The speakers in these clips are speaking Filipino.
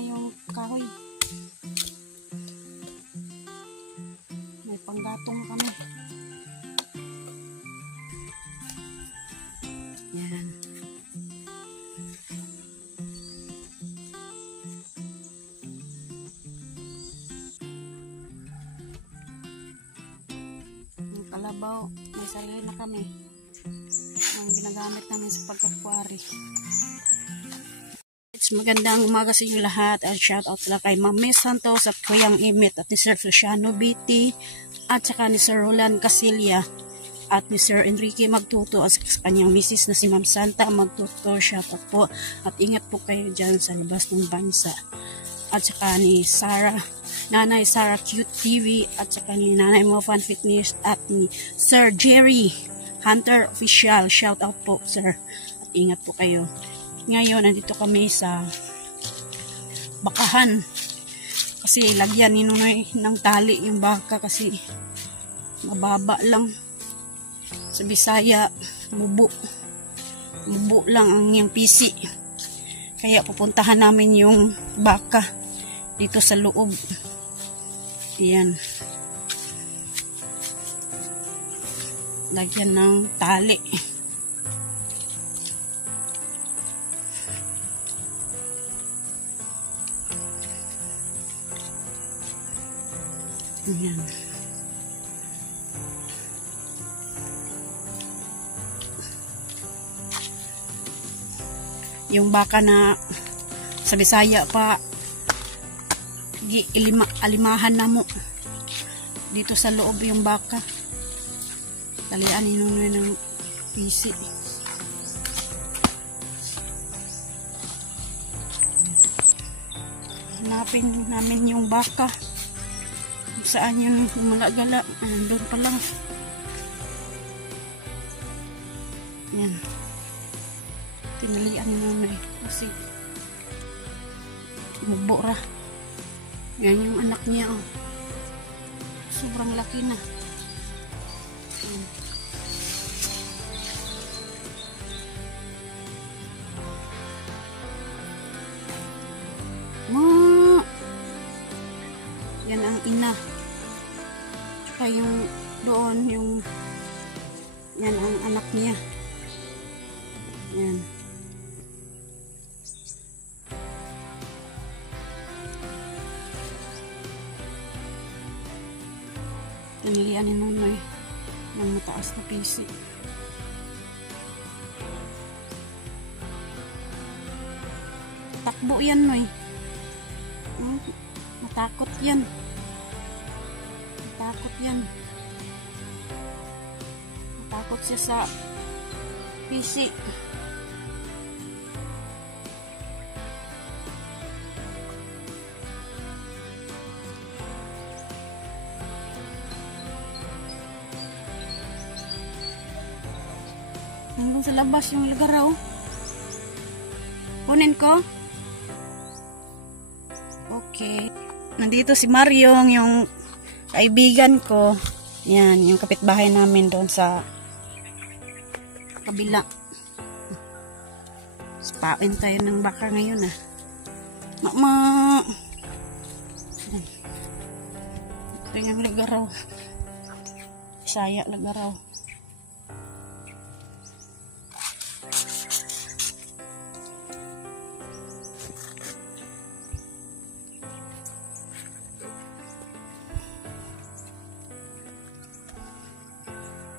na yung kahoy. May panggatong kami. Yan. Yung kalabaw, may sarili na kami. Ang ginagamit namin sa pagkakwari. Magandang umaga sa inyo lahat at shout out sila kay Ma'am Miss Santos at Kuyang Imit at ni Sir Feliciano Biti at saka ni Sir Roland Casilya at ni Sir Enrique Magtuto at sa kanyang misis na si Ma'am Santa Magtuto. Shout out po at ingat po kayo dyan sa labas ng bansa. At saka ni Sarah, Nanay Sarah Cute TV at saka ni Nanay Mo Fan Fitness at ni Sir Jerry Hunter Official. Shout out po sir at ingat po kayo. Ngayon, nandito kami sa bakahan. Kasi lagyan ni Nunoy ng tali yung baka kasi mababa lang. Sa Bisaya, mubo. Mubo lang ang yung pisi. Kaya pupuntahan namin yung baka dito sa loob. Ayan. Lagyan ng tali. Ayan. Yung baka na sa Bisaya pa alimahan na mo dito sa loob yung baka. Talian ni Nunoy ng pisi. Hanapin namin yung baka. Saan yung gala-gala? Doon pa lang. Yan. Tinalian ni Nanay. Kasi mubura. Yan yung anak niya. Oh. Sobrang laki na. Yan. Yan ang ina. Tsaka yung doon, yung yan ang anak niya. Yan. Tinilian ni Nunoy ng mataas na pisi. Takbo yan, Noy. Matakot yan. Matakot yan. Matakot siya sa pisi. Hanggang sa labas yung lagaraw. Kunin ko. Okay. Nandito si Mariong, yung kaibigan ko. Yan, yung kapitbahay namin doon sa kabila. Spain tayo ng baka ngayon ah. Mama! Ito yung lagaraw. Bisaya lagaraw.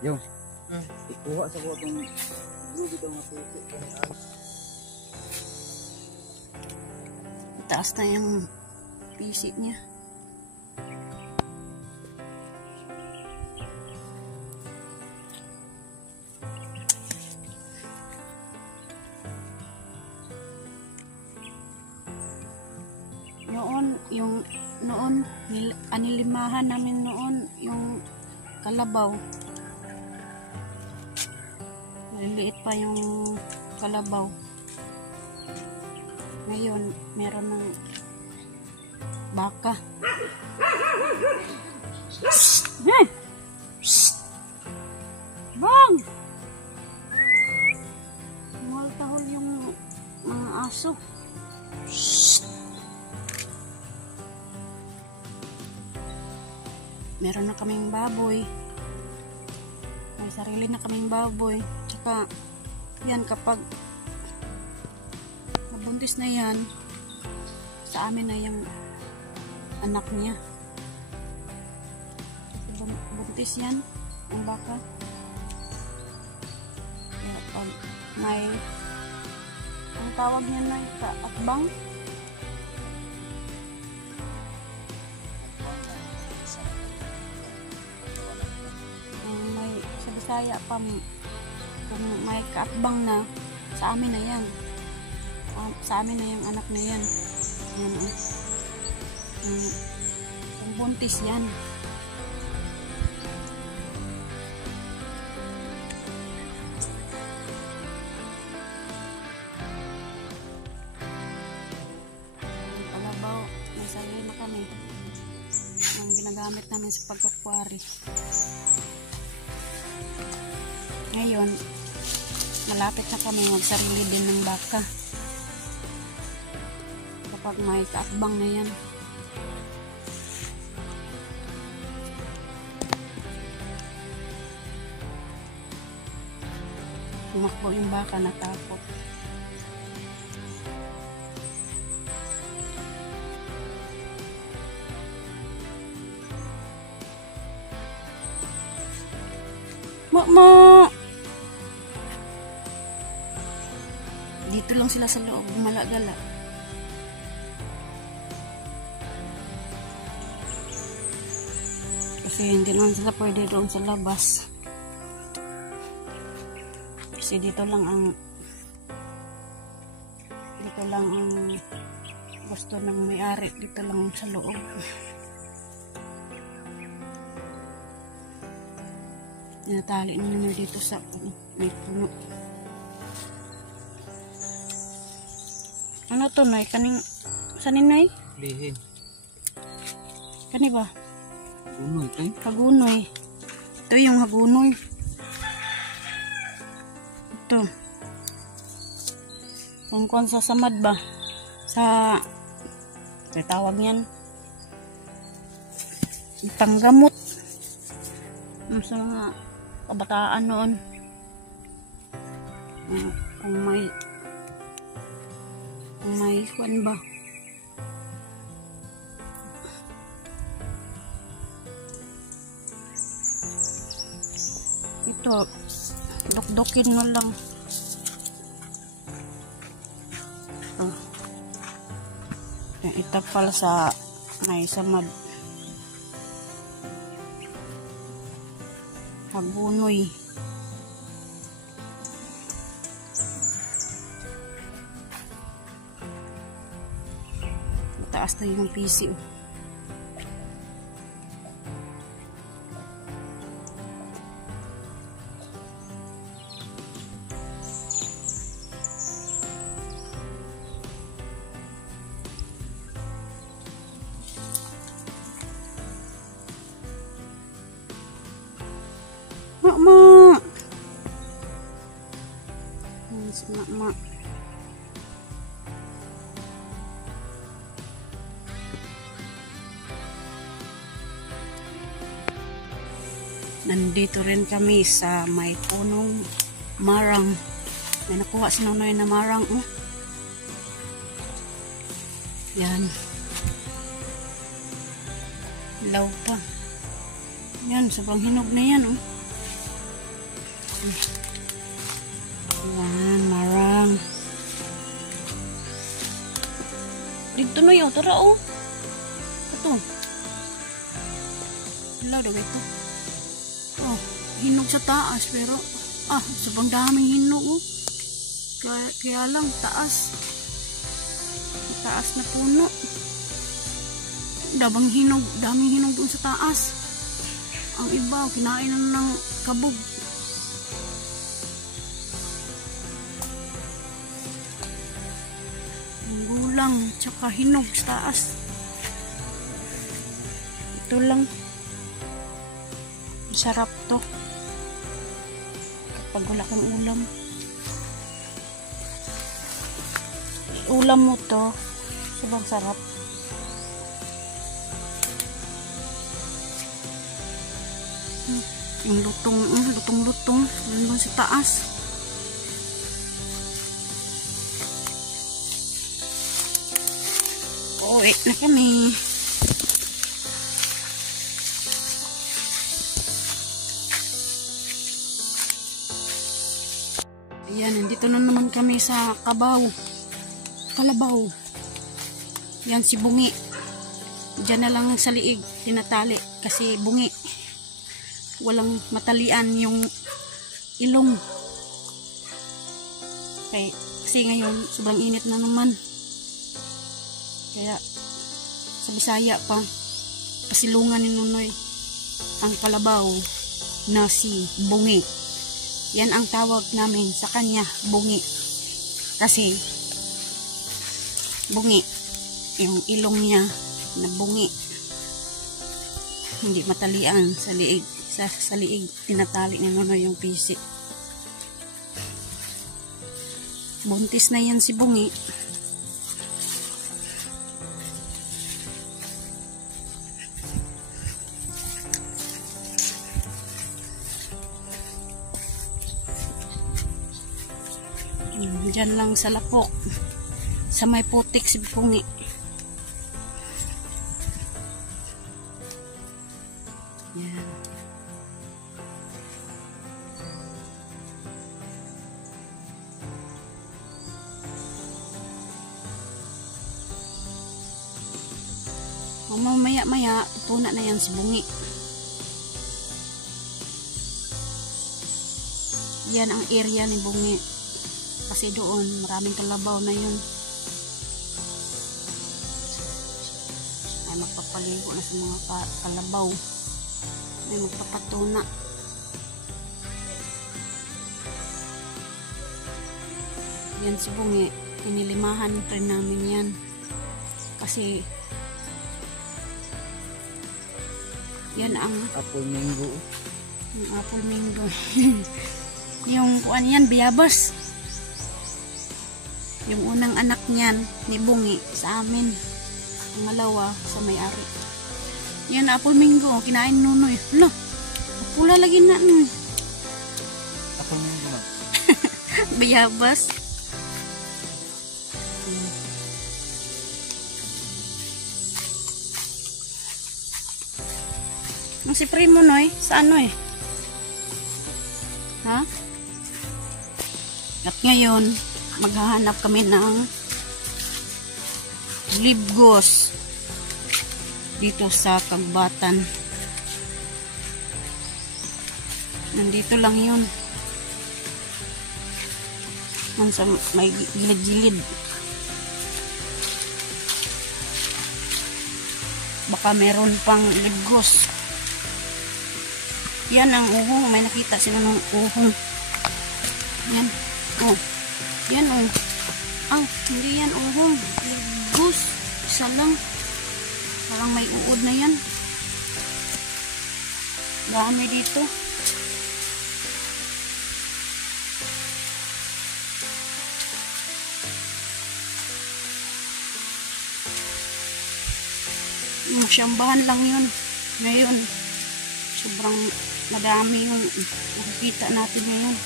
Yo. Ikuha sa ko itong grubi daw nga puti. Taas na yung pisi niya. Noon, anilimahan namin noon yung kalabaw. Liliit pa yung kalabaw. Ngayon, meron ng baka. Hey! Bang! Mahal-tahol yung mga aso. meron na kaming baboy. May sarili na kaming baboy. Tsaka, yan, kapag nabuntis na yan, sa amin na yung anak niya. Kasi buntis yan, ang baka. Kaya pag may, ang tawag niya na kaatbang. May sa Bisaya pa, kung may kaatbang na, sa amin na yan. Sa amin na yung anak na yan. Yan, yung buntis yan. Yung kalabaw, may sarili na kami. Yung ginagamit namin sa pagkakwari. Ngayon, malapit na kami magsarili din ng baka. Kapag may kaatbang na yan. Tumakbo yung baka, natakot. Mama! Dito lang sila sa loob, gumala-gala. Kasi hindi naman sila pwede doon sa labas. Kasi dito lang ang gusto ng may-ari, dito lang sa loob. Tinatali na nila dito sa may puno. Ano to, Nay? Sanin, Nay? Lihin. Kani ba? Unoy, tay. Hagunoy. Ito yung hagunoy. Ito. Kung sa samad ba? Sa tawag niyan. Panggamot. Sa mga kabataan noon. Kung may kwan ba? Ito, dukdukin mo lang. Itapal sa may samad. Hagunoy. Mataas na yung PC. Mama. Si Mama. Nandito rin kami sa may punong marang. May nakuha si Nonoy na marang. Oh. Yan. Law pa. Yan, sobrang hinog na yan. Oh. Yan, marang. Dito na yun. Tara, oh. Ito. Wala daw ito. Oh, hinog sa taas. Pero, sobrang daming hinog, oh. Kaya lang, taas. Taas na puno. Daming hinog doon sa taas. Ang iba, kinain na ng kabog. Gulang, tsaka hinog sa taas. Ito lang. Sarap to. Kapag wala kang ulam. Ulam mo to. Sobrang sarap. Yung lutong-lutong nandun sa taas. Uwi na kami. Ayan, nandito na naman kami sa Kalabaw. Yan si Bungi. Diyan na lang sa liig, tinatali. Kasi bungi. Walang matalian yung ilong. Kasi ngayon, sobrang init na naman. Kaya, sa Bisaya pa, pasilungan ni Nunoy ang kalabaw na si Bungi. Yan ang tawag namin sa kanya, Bungi. Kasi, bungi. Yung ilong niya na bungi. Hindi matalian sa liig. Sa liig, tinatali ni Nunoy yung pisi. Buntis na yan si Bungi. Diyan lang sa lapok. Sa may putik si Bungi. Yan. Mamaya-maya, tutuna na yan si Bungi. Yan ang area ni Bungi. Kasi doon, maraming kalabaw na yun. Ay magpapaligo na sa mga kalabaw. Ay magpapatuna. Yan si Bungi. Inilimahan rin namin yan. Kasi yan ang apple mango. Yung apple mango. Yung kuan yan, biyabas. Yung unang anak niyan ni Bungi sa amin. Ang alawa sa may-ari. Yan, apple mango. Kinain Nunoy. Hala, pula lagi na. Apple mango. Bayabas. Ang si Primo, Noy, sa ano eh? Ha? At ngayon, maghahanap kami ng libgos dito sa Kagbatan. Nandito lang yun. Sa may gilid-gilid. Baka meron pang libgos. Yan ang uhong. May nakita sila ng uhong. Yan. Oh. Yan oh. Ang hindi yan uhong. Libgos. Isa lang. Parang may uod na yan. Dami dito. Masyambahan lang yun. Ngayon, sobrang madami yung nakikita natin ngayon.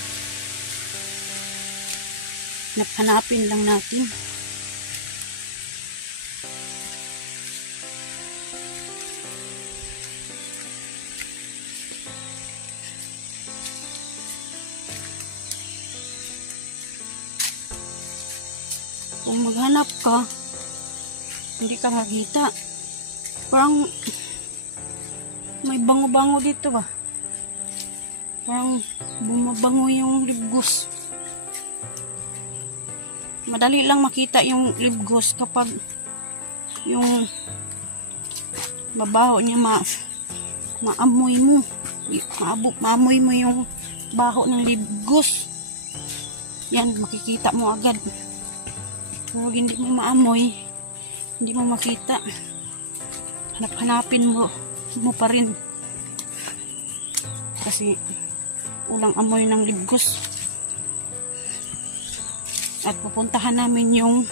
Hanapin lang natin. Kung maghanap ka, hindi ka makita. Parang may bango-bango dito ba? Parang bumabango yung libgos. Madali lang makita yung libgos kapag yung babaho niya maamoy mo. Maamoy mo yung baho ng libgos. Yan, makikita mo agad. Pero hindi mo maamoy, hindi mo makita. Hanapin mo pa rin. Kasi ulang amoy ng libgos. At pupuntahan namin yung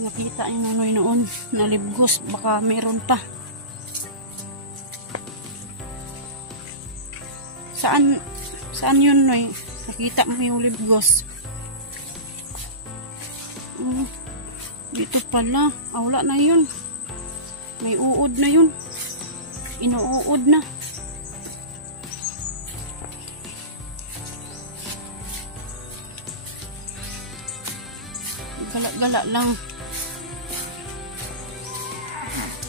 nakita yung Nunoy noon na libgos. Baka meron pa. Saan yun, Noy? Nakita mo yung libgos. Dito pala. Wala na yun. May uod na yun. Inuud na. Gala-gala lang.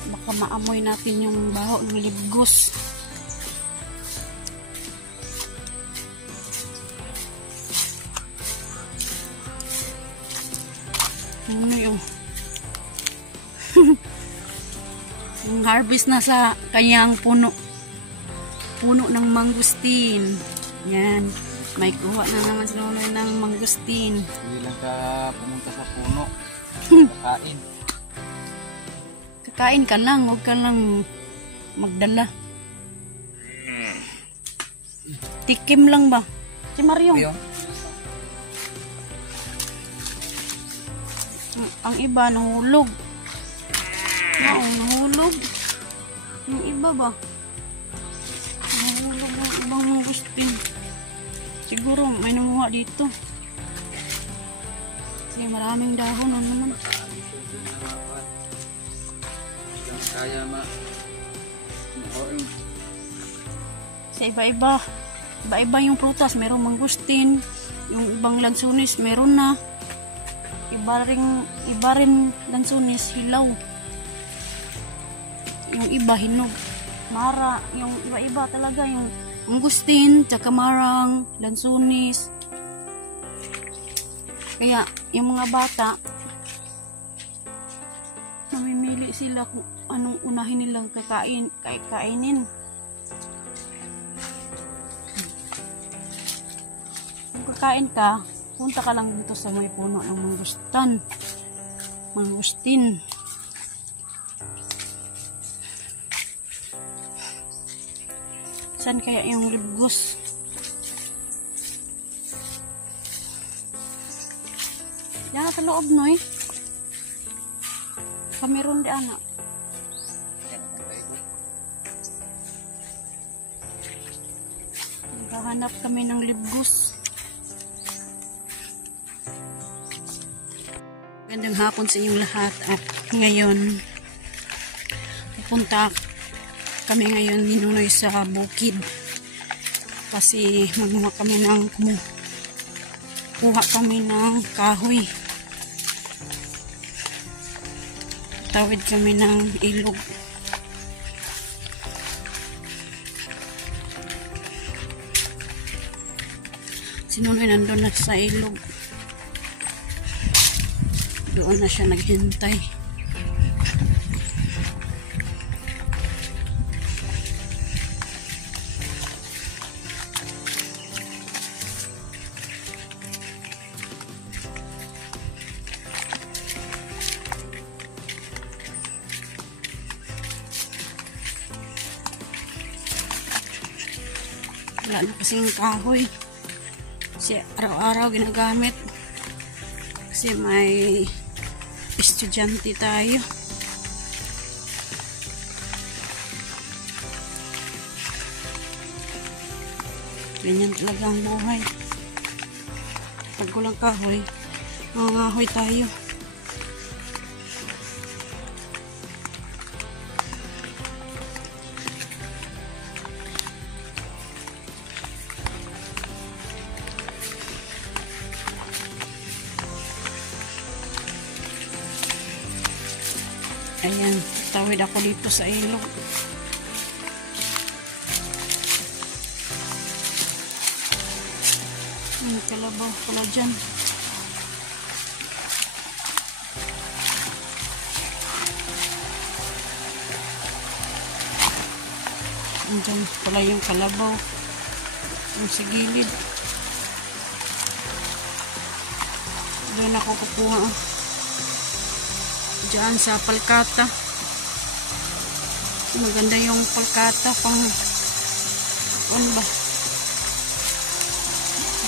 Baka maamoy natin yung baho ng libgos. Ano yung yung harvest na sa kanyang puno ng mangustin. Yan, may kuha na naman sila ng mangustin. Hindi lang ka pumunta sa puno. Kakain ka lang, huwag ka lang magdala. Tikim lang ba? Si Mario. Ang iba nahulog. Nahulog. Yung iba ba? Nahulog yung ibang mangustin. Siguro may nanguha dito. Kasi maraming dahon na naman. Kaya Sa iba-iba. Iba-iba yung prutas. Merong mangustin. Yung ibang lansunis meron na. Iba rin lansunis, hilaw. Yung iba, hinog. Mara, yung iba-iba talaga. Yung mangustin, tsaka marang, lansunis. Kaya, yung mga bata, mamimili sila kung anong unahin nilang kainin. Kung kakain ka, punta ka lang dito sa may puno ng mangustin. Saan kaya yung libgos? Yan sa loob, Noy. Kameron di anak. Naghahanap kami ng libgos. Magandang hapon sa inyong lahat at ngayon pupunta kami ngayon ni Nunoy sa bukid kasi magmuha kami ng kuha kami ng kahoy, tawid kami ng ilog. Si Nunoy nandun na sa ilog. Doon na siya naghintay. Wala na kasing kahoy. Kasi araw-araw ginagamit. Kasi may estudyante tayo. Ganyan talaga ang buhay. Pag kulang kahoy, mangangahoy tayo. Ayan, tawid ako dito sa ilog. May kalabaw pala dyan. Andyan pala yung kalabaw. Yung sa gilid. Doon ako kukuha. Diyan sa palkata. Maganda yung palkata pang ano ba?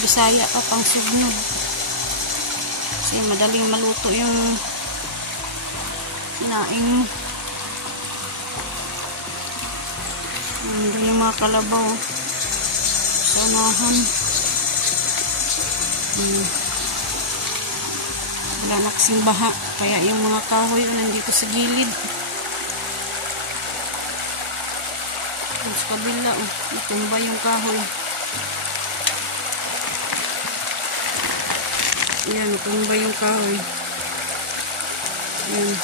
Bisaya pa pang sugnod. Kasi madaling maluto yung sinaing mo. Yung mga kalabaw. sa unahan. Wala na kasing baha, kaya yung mga kahoy nandito sa gilid. Yung sa kabila, natumba yung kahoy. Ayan, natumba yung kahoy. Ayan.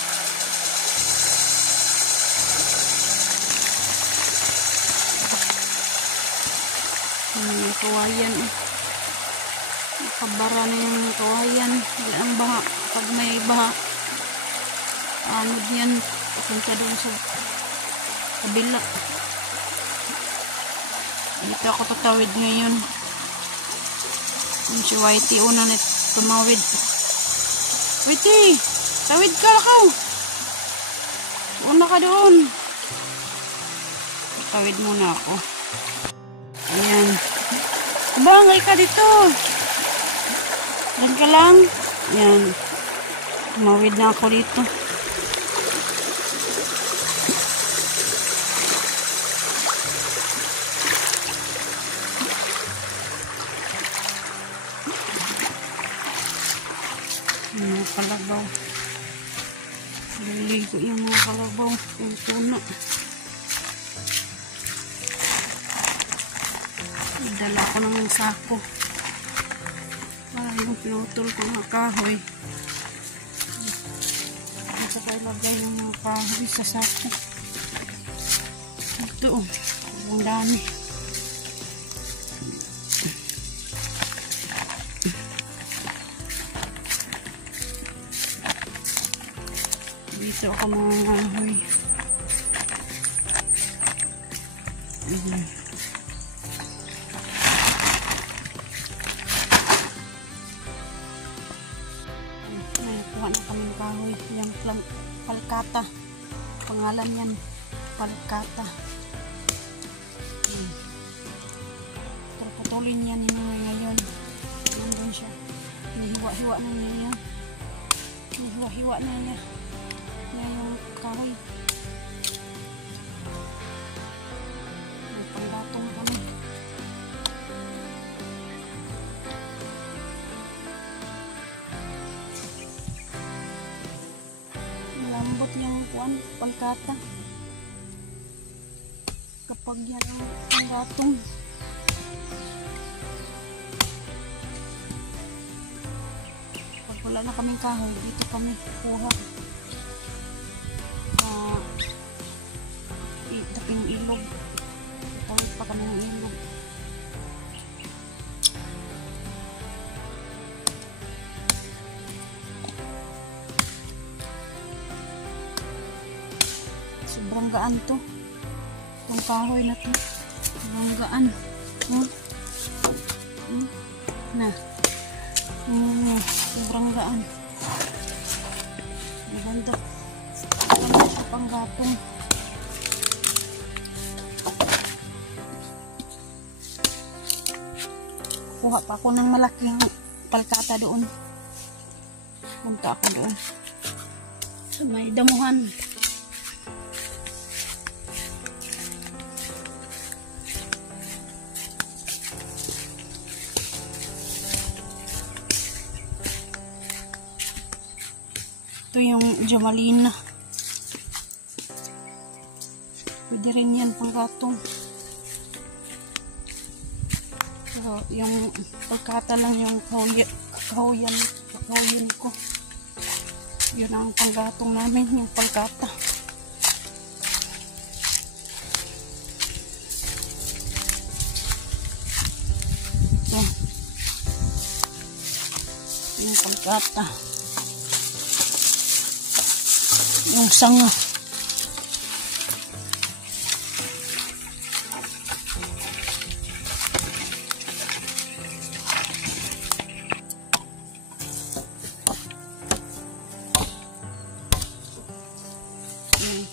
Yung kawayan. Nakabara na yung kawayan. Wala ang baha. Pag may baha, anod yan. Papunta doon sa kabila. Dito ako tatawid ngayon. Yung si Whitey una na tumawid. Whitey! Tawid ka ako! Una ka doon. Tawid muna ako. Ayan. Bangay ka dito. Diyan ka lang. Ayan. Tumawid na ako dito. Mga kalabaw. Liligo yung mga kalabaw. Yung tuna. Dala ko ng sako. Para yung pinutol ko ng kahoy. Ito ko ilagay ng mga kahoy sa sako. Ito oh. Ang dami. Dito ako mga kahoy. Kuha na kami ng kahoy. Yung palkata. Pangalan yan. Palkata. Putulin yan ni mga ngayon. Nandun siya. Hinihiwa-hiwa na niya yan. Hinihiwa-hiwa na niya. Yan yung kahoy. May panggatong kami. Lambot yung kuwan, palkata. Kapag yan ang panggatong. Pag wala na kaming kahoy, dito kami kuha. Taping ilog. Tawid pa kami ng ilog. Sobrang gaan to. Itong kahoy na to. Sobrang gaan. Na. Sobrang gaan. Maganda. Maganda siya panggatong. Kuha pa ako ng malaking palkata doon. Punta ako doon. Sa may damuhan. Ito yung jamalina. Pwede rin yan panggatong. So, yung pagkata lang yung kahoyan ko. Yun ang panggatong namin, yung pagkata. Yung pagkata. Yung sanga.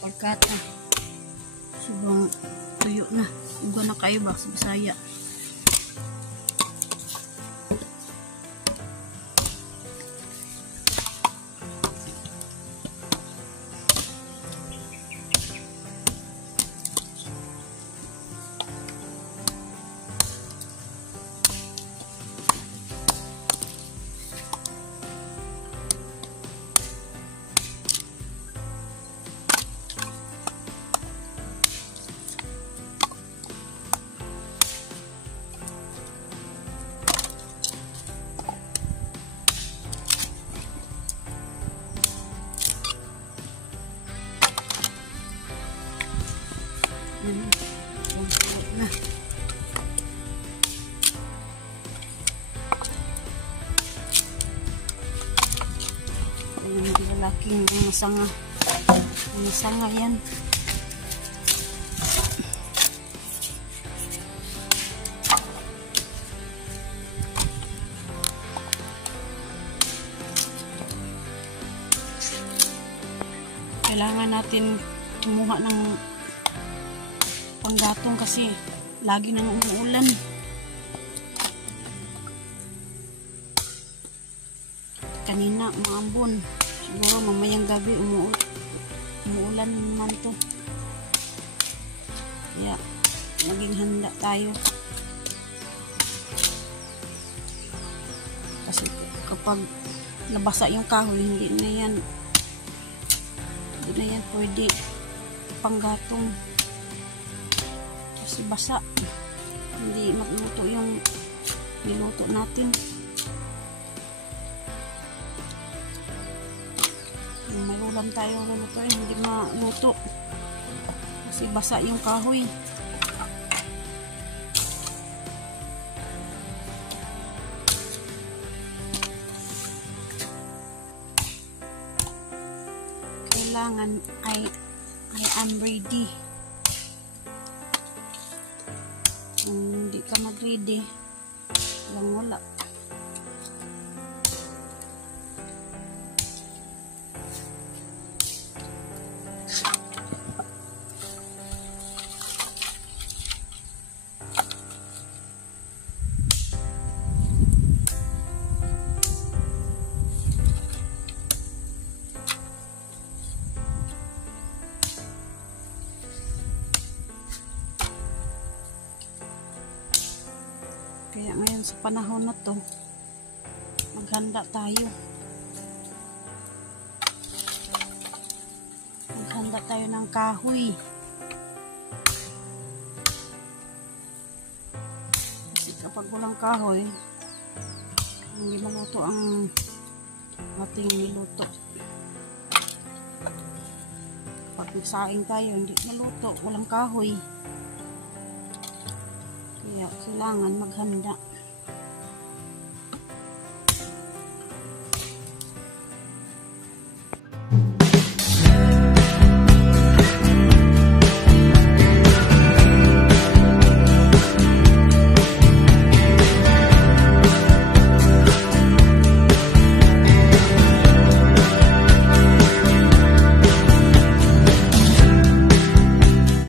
Pagkata sobrang tuyo na, iba na kayo ba sa Bisaya. Yung lalaking mga sanga. Mga sanga yan. Kailangan natin kumuha ng panggatong kasi lagi nang umuulan. Kanina maambon. Siguro mamayang gabi umuulan naman to. Kaya maging handa tayo. Kasi kapag nabasa yung kahoy, hindi na yan pwede panggatong kasi basa, hindi magluto yung niluto natin. May ulam tayong lulutuin, hindi maluto kasi basa yung kahoy. Kailangan I am ready. Kung hindi ka mag-ready, wala. Kaya ngayon sa panahon na to, maghanda tayo. Maghanda tayo ng kahoy. Kasi kapag walang kahoy, hindi maluto ang ating niluto. Kapag nagsaing tayo, hindi maluto, walang kahoy. Kaya kailangan maghanda.